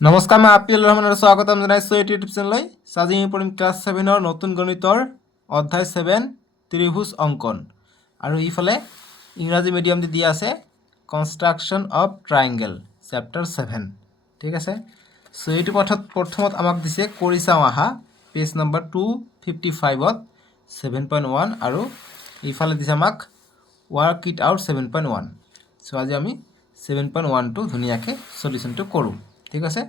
নমস্কাৰ, মই আপিল ৰহমানৰ স্বাগতম জনাইছোঁ এইটো ইউটিউব চেনেললৈ। আজি আমি পঢ়িম ক্লাছ 7ৰ নতুন গণিতৰ অধ্যায় 7 ত্ৰিভুজ অংকন। আৰু ইফালে ইংৰাজী মিডিয়াম দি দিয়া আছে কনষ্ট্ৰাকশ্যন অফ ট্ৰাইংগেল চেপ্টাৰ 7। ঠিক আছে, চ' এইটো পাঠত প্ৰথমত আমাক দিছে কৰি চাওঁ আহা পেজ নম্বৰ 255ত 7.1 আৰু ইফালে দিছে আমাক ৱৰ্ক ইট আউট 7.1। চ' আজি আমি 7.1টো ধুনীয়াকৈ সলিউশ্যনটো কৰোঁ। ঠিক আছে,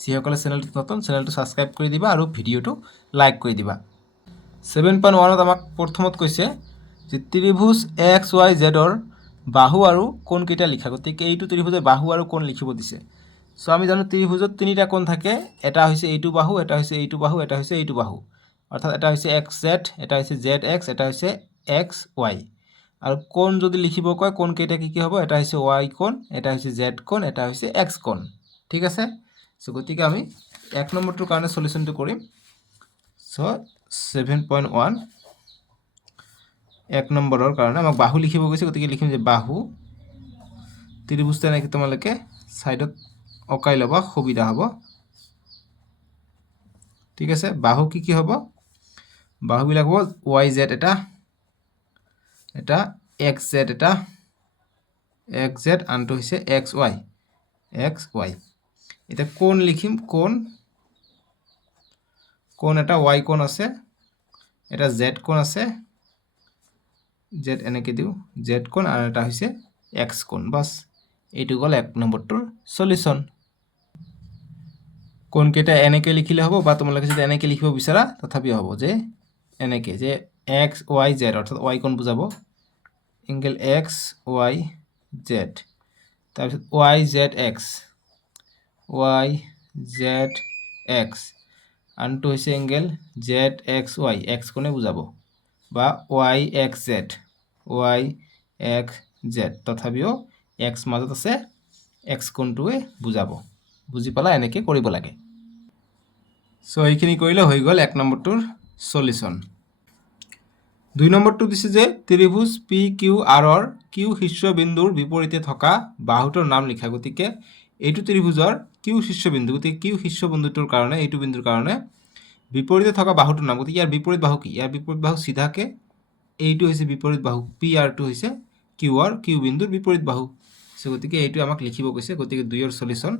যিসকলে চেনেলটো নতুন চেনেলটো ছাবস্ক্ৰাইব কৰি দিবা আৰু ভিডিঅ'টো লাইক কৰি দিবা। 7.1ত আমাক প্ৰথমত কৈছে যে ত্ৰিভুজ এক্স ৱাই জেডৰ বাহু আৰু কোণকেইটা লিখা। গতিকে এইটো ত্ৰিভুজৰ বাহু আৰু কোণ লিখিব দিছে। চ' আমি জানো ত্ৰিভুজত তিনিটা কোণ থাকে, এটা হৈছে এইটো বাহু, এটা হৈছে এইটো বাহু, এটা হৈছে এইটো বাহু। অৰ্থাৎ এটা হৈছে এক্স জেড, এটা হৈছে জেড এক্স, এটা হৈছে এক্স ৱাই। আৰু কোণ যদি লিখিব কয় কোণকেইটা কি কি হ'ব, এটা হৈছে ৱাই কোণ, এটা হৈছে জেড কোণ, এটা হৈছে এক্স কোণ। ঠিক আছে, চ' গতিকে আমি 1 নম্বৰটোৰ কাৰণে সলিউশ্যনটো কৰিম। চ' 7.1 1 নম্বৰৰ কাৰণে আমাক বাহু লিখিব গৈছে, গতিকে লিখিম যে বাহু ত্ৰিভুজটো এনেকৈ তোমালোকে ছাইডত অঁকাই ল'বা, সুবিধা হ'ব। ঠিক আছে, বাহু কি কি হ'ব, বাহুবিলাক হ'ব ৱাই জেড এটা, এটা এক্স জেড এটা, এক্স জেড, আনটো হৈছে এক্স ৱাই, এক্স ৱাই। এতিয়া কোণ লিখিম, কোণ কোণ এটা ৱাই কোণ আছে, এটা জেড কোণ আছে, জেড এনেকৈ দিওঁ জেড কোণ, আৰু এটা হৈছে এক্স কোণ। বাছ এইটো গ'ল 1 নম্বৰটোৰ সলিউশ্যন। কোণকেইটা এনেকৈ লিখিলে হ'ব, বা তোমালোকে যদি এনেকৈ লিখিব বিচাৰা তথাপিও হ'ব, যে এনেকৈ যে এক্স ৱাই জেড, অৰ্থাৎ ৱাই কোণ বুজাব, এংগেল এক্স ৱাই জেড, তাৰপিছত Y Z x, Y Z x, আনটো হৈছে angle Z x Y, x কোণে বুজাব, বা Y X Z, Y X Z, তথাপিও এক্স মাজত আছে, এক্স কোণটোৱে বুজাব। বুজি পালা, এনেকৈ কৰিব লাগে। চ' এইখিনি কৰিলে হৈ গ'ল 1 নম্বৰটোৰ সলিউশ্যন। 2 নম্বৰটো দিছে যে ত্ৰিভুজ পি কিউ আৰৰ কিউ শীৰ্ষবিন্দুৰ বিপৰীতে থকা বাহুটোৰ নাম লিখা। গতিকে এইটো ত্ৰিভুজৰ কিউ শীৰ্ষবিন্দু, গতিকে কিউ শীৰ্ষবিন্দুটোৰ কাৰণে, এইটো বিন্দুৰ কাৰণে বিপৰীতে থকা বাহুটোৰ নাম। গতিকে ইয়াৰ বিপৰীত বাহু কি, ইয়াৰ বিপৰীত বাহু চিধাকে এইটো হৈছে বিপৰীত বাহু পি, আৰটো হৈছে কিউৰ কিউ বিন্দুৰ বিপৰীত বাহু। চ' গতিকে এইটো আমাক লিখিব কৈছে। গতিকে 2ৰ সলিউশ্যন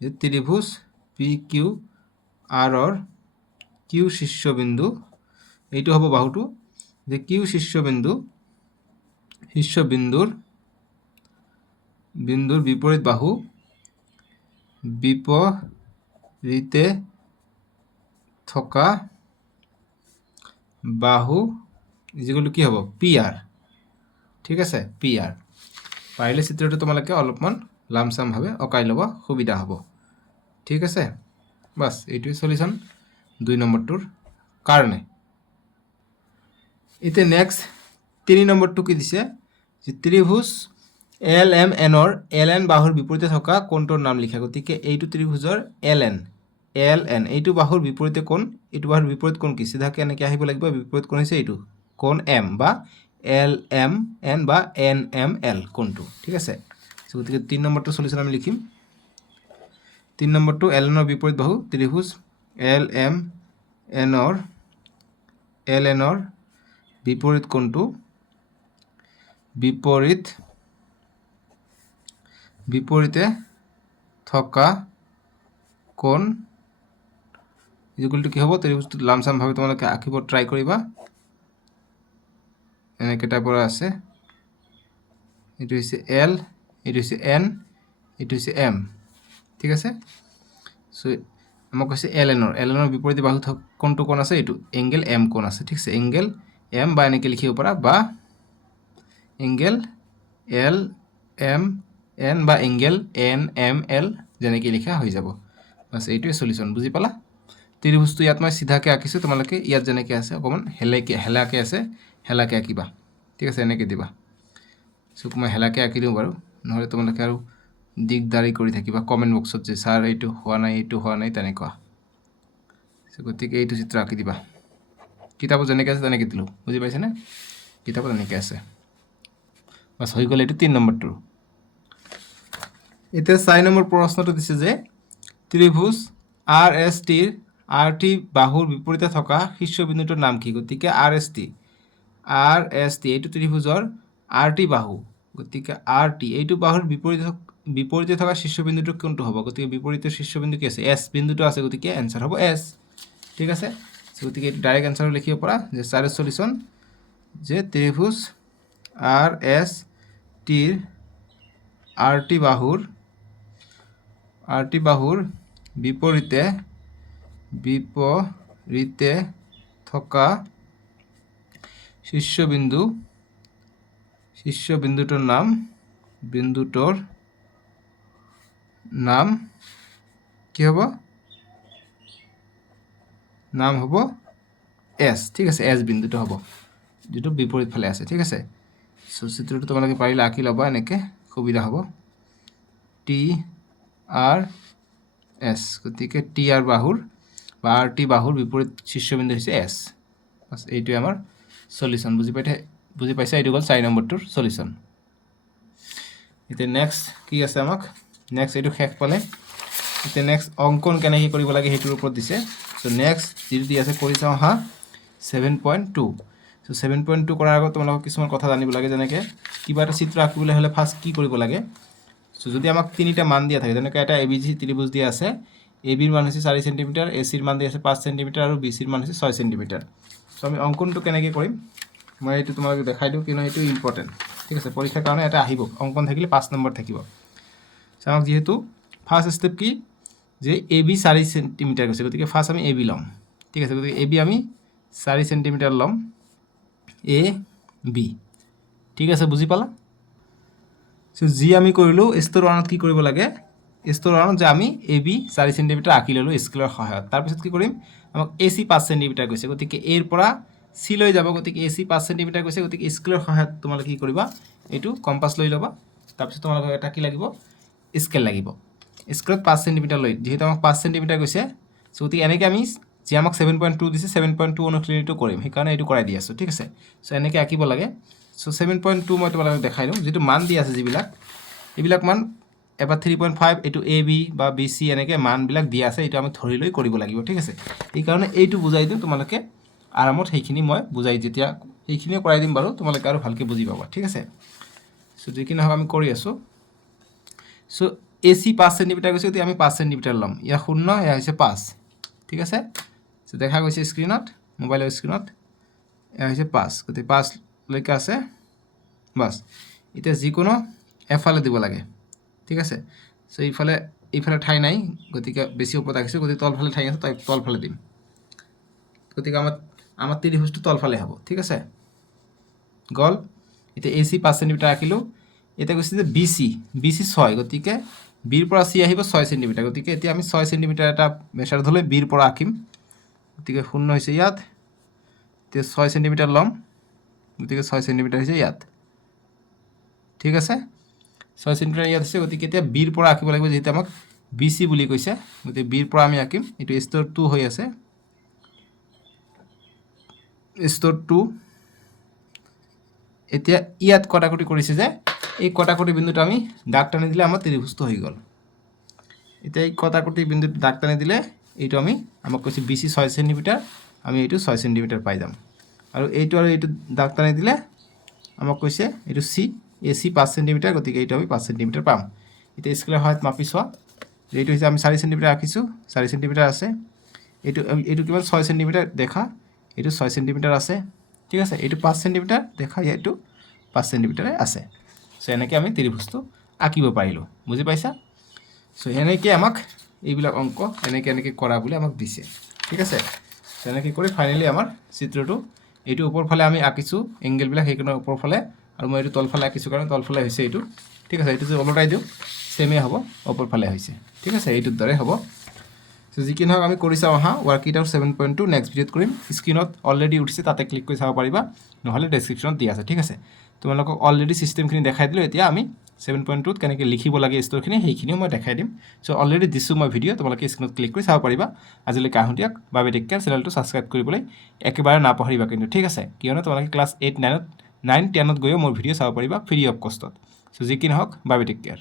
যে ত্ৰিভুজ পি কিউ আৰৰ কিউ শীৰ্ষবিন্দু, এইটো হ'ব বাহুটো, যে কিউ শীৰ্ষবিন্দুৰ বিপৰীত বাহু, বিপৰীতে থকা বাহু যিগুলো কি হ'ব, পি আৰ। ঠিক আছে, পি আৰ। পাৰিলে চিত্ৰটো তোমালোকে অলপমান লামচামভাৱে অঁকাই ল'ব, সুবিধা হ'ব। ঠিক আছে, বাছ এইটোৱে সলিউশ্যন 2 নম্বৰটোৰ কাৰণে। এতিয়া নেক্সট 3 নম্বৰটো কি দিছে, যে ত্ৰিভুজ এল এম এনৰ এল এন বাহুৰ বিপৰীতে থকা কোণটোৰ নাম লিখা। গতিকে এইটো ত্ৰিভুজৰ এল এন, এইটো বাহুৰ বিপৰীতে কোণ, এইটো বাহুৰ বিপৰীত কোণ কি, চিধাকৈ এনেকৈ আহিব লাগিব। বিপৰীত কোণ হৈছে এইটো কোণ এম, বা এল এম এন, বা এন এম এল কোণটো। ঠিক আছে, গতিকে 3 নম্বৰটো সলিউশ্যন আমি লিখিম। 3 নম্বৰটো এল এনৰ বিপৰীত বাহু, ত্ৰিভুজ এল এনৰ বিপৰীত কোণটো, বিপৰীতে থকা কোণ ইকুৱেল টু কি হ'ব, ত্ৰিভুজটো লামচামভাৱে তোমালোকে আঁকিব ট্ৰাই কৰিবা। এনেকৈ টাইপৰ আছে, এইটো হৈছে এল, এইটো হৈছে এন, এইটো হৈছে এম। ঠিক আছে, চ' আমাক কৈছে এল এনৰ বিপৰীতে বাহু কোনটো কোণ আছে, এইটো এংগেল এম কোণ আছে। ঠিক আছে, এংগেল এম, বা এনেকৈ লিখিব পাৰা, বা এংগেল এল এম এন, বা এংগেল এন এম এল, যেনেকৈ লিখা হৈ যাব। বাছ এইটোৱে সলিউশ্যন। বুজি পালা, ত্ৰিভুজটো ইয়াত মই চিধাকৈ আঁকিছোঁ, তোমালোকে ইয়াত যেনেকৈ আছে অকণমান হেলাকৈ আছে, হেলাকৈ আঁকিবা। ঠিক আছে, এনেকৈ দিবা। চ' মই হেলাকৈ আঁকি দিওঁ বাৰু, নহ'লে তোমালোকে আৰু দিগদাৰি কৰি থাকিবা কমেণ্ট বক্সত, যে ছাৰ এইটো হোৱা নাই, এইটো হোৱা নাই, তেনেকুৱা। চ' গতিকে এইটো চিত্ৰ আঁকি দিবা। কিতাপত যেনেকৈ আছে তেনেকৈ দিলোঁ, বুজি পাইছেনে, কিতাপত এনেকৈ আছে। বাছ হৈ গ'ল এইটো 3 নম্বৰটো। এতিয়া 4 নম্বৰ প্ৰশ্নটো দিছে যে ত্ৰিভুজ আৰ এছ টিৰ আৰ টি বাহুৰ বিপৰীতে থকা শীৰ্ষবিন্দুটোৰ নাম কি গতিকে আৰ এছ টি এইটো ত্ৰিভুজৰ আৰ টি বাহু গতিকে আৰ টি এইটো বাহুৰ বিপৰীতে থকা শীৰ্ষবিন্দুটো কোনটো হ'ব গতিকে বিপৰীতে শীৰ্ষবিন্দু কি আছে এছ বিন্দুটো আছে গতিকে এনসাৰ হ'ব এছ ঠিক আছে গতিকে এইটো ডাইৰেক্ট এনসাৰ লিখিব পৰা যে চাৰৰ সলিউশন যে ত্রিভুজ আর এস টির আর টি বাহুর বিপরীতে থকা শীর্ষবিন্দুটোর নাম কি হব নাম হব এস ঠিক আছে এস বিন্দুটো হব যেটো বিপরীত ফালে আছে ঠিক আছে সো চিত্ৰটো তোমালোকে পাৰিলে আঁকি ল'বা এনেকৈ সুবিধা হ'ব টি আৰ এস গতিকে টি আৰ বাহুৰ বা আৰ টি বাহুৰ বিপৰীত শীৰ্ষবিন্দু হৈছে এস বাস এইটোৱে আমাৰ সলিউশন বুজি পাইছা এইটো গ'ল 4 নম্বৰটোৰ সলিউশন এতিয়া নেক্সট কি আছে আমাক নেক্সট এইটো শেষ পালে এতিয়া নেক্সট অঙ্কন কেনেকৈ কৰিব লাগে সেইটোৰ ওপৰত দিছে সো নেক্সট যিটো দি আছে কৰি চাওঁ হা 7.2 সো 7.2 কৰাৰ আগত তোমালোকক কিছুমান কথা জানিব লাগে যেনেকৈ কিবা এটা চিত্ৰ আঁকিবলৈ হ'লে ফাৰ্ষ্ট কি কৰিব লাগে সো যদি আমাক তিনিটা মান দিয়া থাকে যেনেকৈ এটা এবিসি ত্ৰিভুজ দিয়া আছে এবিৰ মান হৈছে 4 সেন্টিমিটাৰ এসিৰ মান দিয়া আছে 5 সেন্টিমিটাৰ আৰু বিসিৰ মান হৈছে 6 সেন্টিমিটাৰ সো আমি অঙ্কনটো কেনেকৈ কৰিম মই এইটো তোমালোকক দেখাই দিওঁ কিনো এইটো ইম্পৰ্টেণ্ট ঠিক আছে পৰীক্ষাৰ কাৰণে এটা আহিব অঙ্কন থাকিলে 5 নম্বৰ থাকিব সো আমাক যেহেতু ফাৰ্ষ্ট স্টেপ কি যে এবি 4 সেন্টিমিটাৰ কৈছে গতিকে ফাৰ্ষ্ট আমি এবি ল'ম ঠিক আছে গতিকে এবি আমি 4 সেন্টিমিটাৰ ল'ম এ বি ঠিক আছে বুজি পালা সো জি আমি কৰিলো স্তৰ ওৱানত কি কৰিব লাগে স্তৰ ওৱানত যে আমি এ বি 4 সেন্টিমিটাৰ আঁকি ললো স্কেলৰ সহায়ত তাৰপিছত কি কৰিম আমাক এসি 5 সেন্টিমিটাৰ কৈছে গতিকে এৰ পৰা সি লৈ যাব গতিকে এসি 5 সেন্টিমিটাৰ কৈছে গতিকে স্কেলৰ সহায়ত তোমালোকে কি কৰিবা এইটো কম্পাস লৈ ল'বা তাৰপিছত তোমালোকক এটা কি লাগিব স্কেল লাগিব স্কেলত 5 সেন্টিমিটাৰ লৈ যেহেতু আমাক 5 সেন্টিমিটাৰ কৈছে সো গতিকে এনেকৈ আমি যে আমাক 7.2 দিছে 7.2 অনুসৃতিটো কৰিম সেইকাৰণে এইটো কৰাই দি আছো ঠিক আছে সো এনেকৈ আঁকিব লাগে সো 7.2 মই তোমালোকক দেখাই দিওঁ যেটো মান দি আছে যিবিলাক এইবিলাক মান এবাৰ 3.5 এইটো এ বি বা বি সি এনেকৈ মানবিলাক দিয়া আছে এইটো আমি ধৰি লৈ কৰিব লাগিব ঠিক আছে এই কাৰণে এইটো বুজাই দিওঁ তোমালোকে আৰামত সেইখিনি মই বুজাই যেতিয়া সেইখিনিও কৰাই দিম বাৰু তোমালোকে আৰু ভালকৈ বুজি পাবা ঠিক আছে সো যিখিনি হক আমি কৰি আছো সো এসি 5 সেন্টিমিটাৰ কৈছে যদি আমি 5 সেন্টিমিটাৰ ল'ম ইয়া 0 ইয়া হৈছে 5 ঠিক আছে সো দেখা গৈছে স্ক্ৰিনত মোবাইলৰ স্ক্ৰিনত ইয়া হৈছে 5 গতিকে 5 লৈকে আছে বাস এটা যিকোনো এফালে দিব লাগে ঠিক আছে সো এইফালে ঠাই নাই গতিকে বেছি ওপৰত ৰাখিছো গতিকে তলফালে ঠাই আছে তাই তলফালে দিম গতিকে আমাৰ ত্ৰিভুজটো তলফালে হ'ব ঠিক আছে গল এটা এসি 5 সেন্টিমিটাৰ আঁকিলো এটা কৈছে যে বিসি 6 গতিকে বিৰ পৰা সি আহিব 6 সেন্টিমিটাৰ গতিকে এতিয়া আমি 6 সেন্টিমিটাৰ এটা মেছাৰ ধলে বিৰ পৰা আঁকিম গতিকে 0 হৈছে ইয়াত তে 6 সেন্টিমিটাৰ ল'ম গতিকে 6 সেন্টিমিটাৰ হৈছে ইয়াত ঠিক আছে 6 সেন্টিমিটাৰ ইয়াত আছে গতিকে এতিয়া বিৰ পৰা আঁকিব লাগিব যেহেতু আমাক বিসি বুলি কৈছে গতিকে বিৰ পৰা আমি আঁকিম এটো স্তৰ 2 হৈ আছে স্তৰ 2 এতিয়া ইয়াত কটাকটি কৰিছে যে এই কটাকটি বিন্দুটো আমি দাগ টানি দিলে আমাৰ ত্ৰিভুজটো হৈ গ'ল এতিয়া এই কটাকটি বিন্দুটো দাগ টানি দিলে এইটো আমি আমাক কৈছে বিসি 6 সেন্টিমিটাৰ আমি এইটো 6 সেন্টিমিটাৰ পাই যাম আৰু এইটো দাগ টানি দিলে আমাক কৈছে এইটো সি এসি 5 সেন্টিমিটাৰ গতিকে এইটো আমি 5 সেন্টিমিটাৰ পাম এতিয়া স্কেলৰ সহায়ত মাপি চোৱা এইটো হৈছে আমি 4 সেন্টিমিটাৰ আঁকিছো 4 সেন্টিমিটাৰ আছে এইটো কিমান 6 সেন্টিমিটাৰ দেখা এইটো 6 সেন্টিমিটাৰ আছে ঠিক আছে এইটো 5 সেন্টিমিটাৰ দেখা এইটো 5 সেন্টিমিটাৰ আছে সো এনেকৈ আমি ত্ৰিভুজটো আঁকিব পাৰিলো বুজি পাইছা সো এনেকৈ আমাক এইবিলাক অঙ্ক এনেকৈ কৰা বুলি আমাক দিছে ঠিক আছে সো এনেকৈ কৰি ফাইনালি আমাৰ চিত্ৰটো এইটো ওপৰ ফালে আমি আঁকিছো এংগেলবিলাক সেইকাৰণে ওপৰ ফালে আৰু মই এইটো তলফালে আঁকিছো কাৰণ তলফালে হৈছে এইটো ঠিক আছে এইটো যে ওলটাই দিওঁ সেমে হ'ব ওপৰ ফালে হৈছে ঠিক আছে এইটোৰ দৰে হ'ব সো যিখিনি হওক আমি কৰি চাওঁ আহা ওয়াৰ্কশিট আৰু 7.2 নেক্সট ভিডিঅ'ত কৰিম স্ক্ৰিনত অলৰেডি উঠিছে তাতে ক্লিক কৰি চাব পাৰিবা নহলে ডেসক্ৰিপচনত দিয়া আছে ঠিক আছে তোমালোকক অলৰেডি সিস্টেমখিনি দেখাই দিলো এতিয়া আমি 7.2 ত কেনেকৈ লিখিব লাগে স্তৰখিনি সেইখিনিও মই দেখাই দিম সো অলৰেডি দিছো মই ভিডিঅ' তোমালোকে স্ক্ৰিনত ক্লিক কৰি চাব পাৰিবা আজিলৈকে আহতিয়াক বাবে টেক কেয়াৰ চেনেলটো সাবস্ক্ৰাইব কৰিবলৈ একেবাৰে নাপাহৰিবা কিন্তু ঠিক আছে কিয়নো তোমালোকে ক্লাছ 8 9 ত গৈও মোৰ ভিডিঅ' চাব পাৰিবা ফ্ৰী অফ কষ্টত সো যিকি নহওক বাবে টেক কেয়াৰ